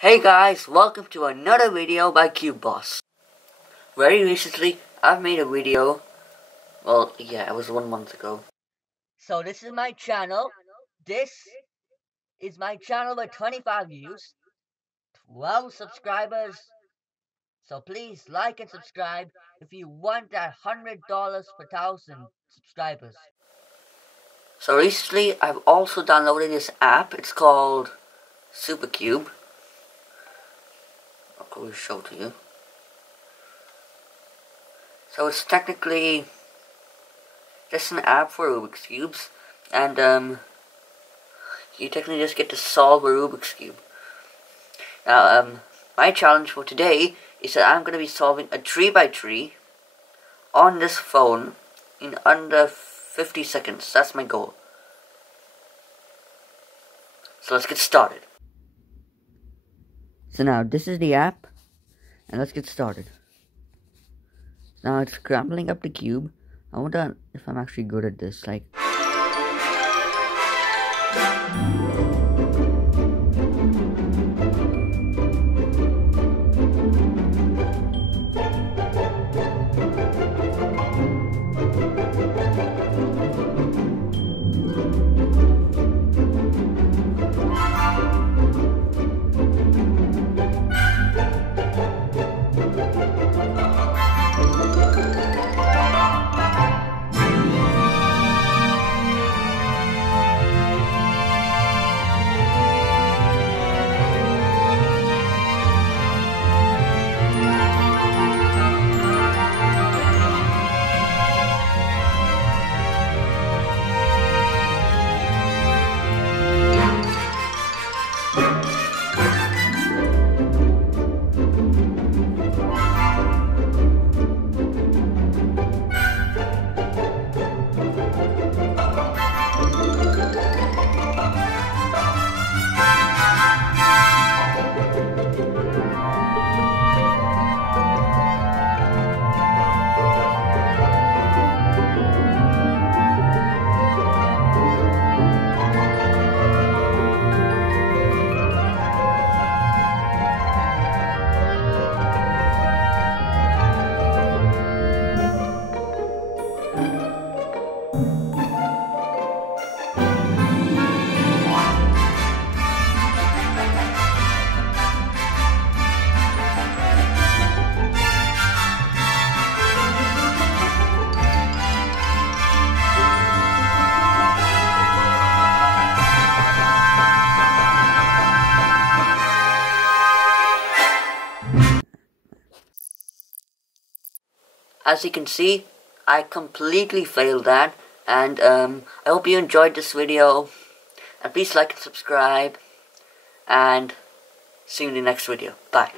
Hey guys, welcome to another video by Cube Boss. Very recently, I've made a video. Well, yeah, it was 1 month ago. So this is my channel. This is my channel with 25 views, 12 subscribers. So please like and subscribe if you want that $100 per 1,000 subscribers. So recently, I've also downloaded this app. It's called Supercube. I'll show it to you. So it's technically just an app for Rubik's cubes, and you technically just get to solve a Rubik's cube. Now, my challenge for today is that I'm going to be solving a 3x3 on this phone in under 50 seconds. That's my goal. So let's get started. So now this is the app, and let's get started. Now it's scrambling up the cube. I wonder if I'm actually good at this, like... As you can see, I completely failed that, and I hope you enjoyed this video, and please like and subscribe, and see you in the next video. Bye.